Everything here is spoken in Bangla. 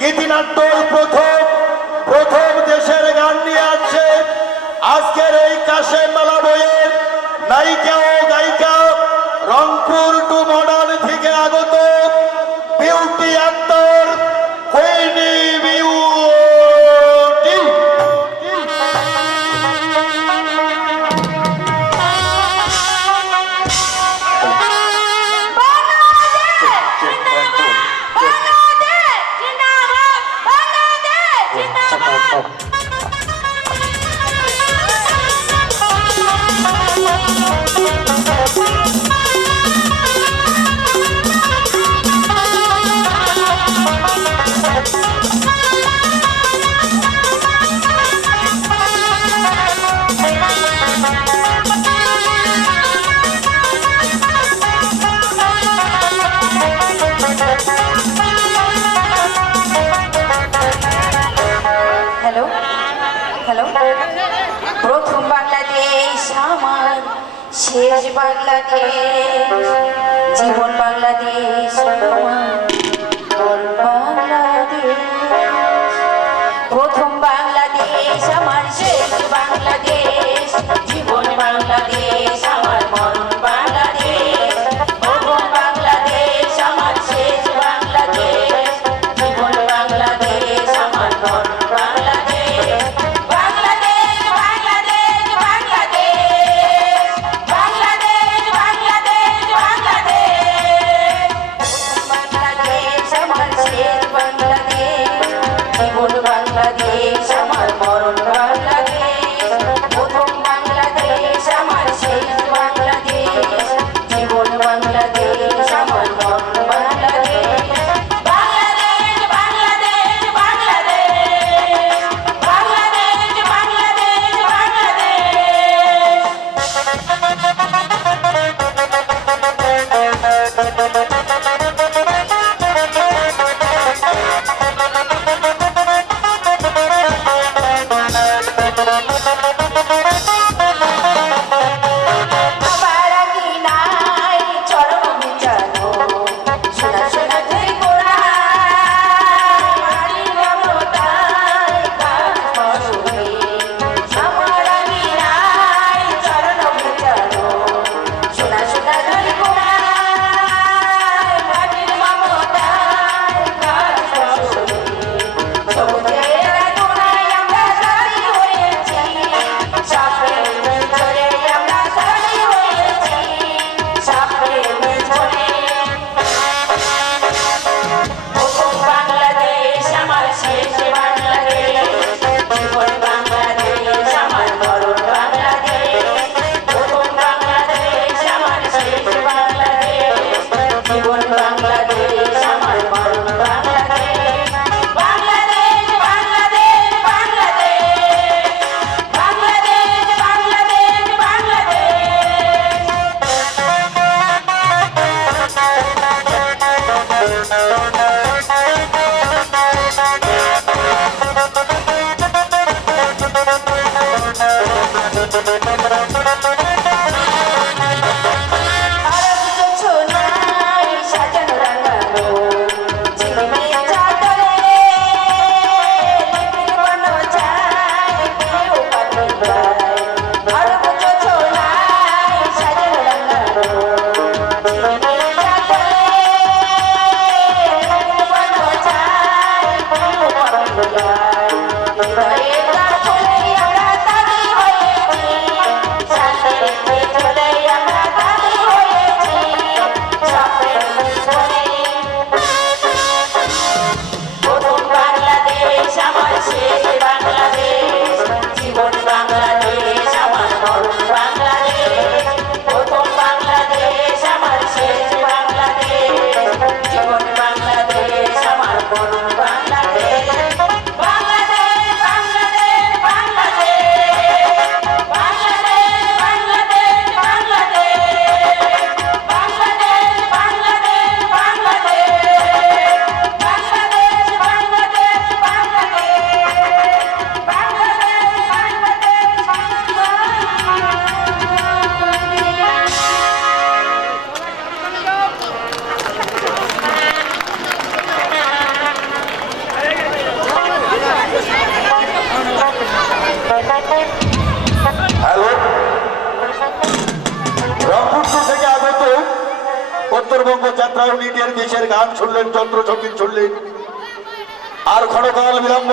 গীতিনাট্যর প্রথম দেশের গান নিয়ে আসছে আজকের এই কাশেম মেলা বইয়ের নায়িকা ও গায়িকা রংপুর টু মডার্ন থেকে আগত beauty actor Queenie beauty. Hello hello, প্রথম বাংলাদেশ আমার, শেষ বাংলাদেশ, জীবন বাংলাদেশ আমার, মন বাংলাদেশ। প্রথম বাংলাদেশ আমার, শেষ বাংলাদেশ, জীবন বাংলাদেশ আমার, মন বাংলাদেশ। প্রথম বাংলাদেশ আমার, শেষ বাংলাদেশ, জীবন বাংলাদেশ আমার, মন বাংলাদেশ। বাংলাদেশ বাংলাদেশ বাংলাদেশ, বাংলাদেশ বাংলাদেশ বাংলাদেশ। বাংলাদেশ আমার, শেষ বাংলাদেশ, জীবন বাংলাদেশ আমার, মরণ বাংলাদেশ। প্রথম বাংলাদেশ আমার, শেষ বাংলাদেশ, জীবন বাংলাদেশ আমার, মরণ বাংলাদেশ। বাংলাদেশ বাংলাদেশ বাংলাদেশ, বাংলাদেশ বাংলাদেশ আমার আগে নাই চরণ বিচানো, শোনা শোনা তুই কোরআন, মালিক মমতায় কাজ করবে। আমার আগে নাই চরণ বিচানো, শোনা শোনা তুই কোরআন, মালিক মমতায় কাজ করবে। সবুজের আগুনে আমরা সারি হয়েছি, সাপের পেছনে আমরা সারি হয়েছি, সাপের পেছনে। প্রথম বাংলাদেশ আমার, শেষ বাংলাদেশ, জীবন বাংলাদেশ আমার, মরণ বাংলাদেশ। প্রথম বাংলাদেশ আমার, শেষ বাংলাদেশ, জীবন বাংলাদেশ আমার, মরণ বাংলাদেশ। বাংলাদেশ বাংলাদেশ বাংলাদেশ, বাংলাদেশ বাংলাদেশ বাংলাদেশ। আরব জোছনায় সাজানো রাঙানো জীবনের চাদরে, লিপির বানো চায় কেউ পাগল গায়। আরব জোছনায় সাজানো রাঙানো জীবনের চাদরে, লিপির বানো চায় কেউ পাগল গায়। হৃদয়ের কাঠলে আমরা তালি হয়েছি, সাথের পেছনে আমরা তালি হয়েছি, সাপের পেছনে। প্রথম বাংলাদেশ আমার, শেষ বাংলাদেশ, জীবন বাংলাদেশ আমার, মরণ বাংলাদেশ। প্রথম বাংলাদেশ আমার, শেষ বাংলাদেশ, জীবন বাংলাদেশ আমার, মরণ বাংলাদেশ। বাংলাদেশ বাংলাদেশ উত্তরবঙ্গ যাত্রা ইউনিটের দেশের গান শুনলেন, যন্ত্র সঙ্গীত শুনলেন। আর ক্ষণকাল বিলম্ব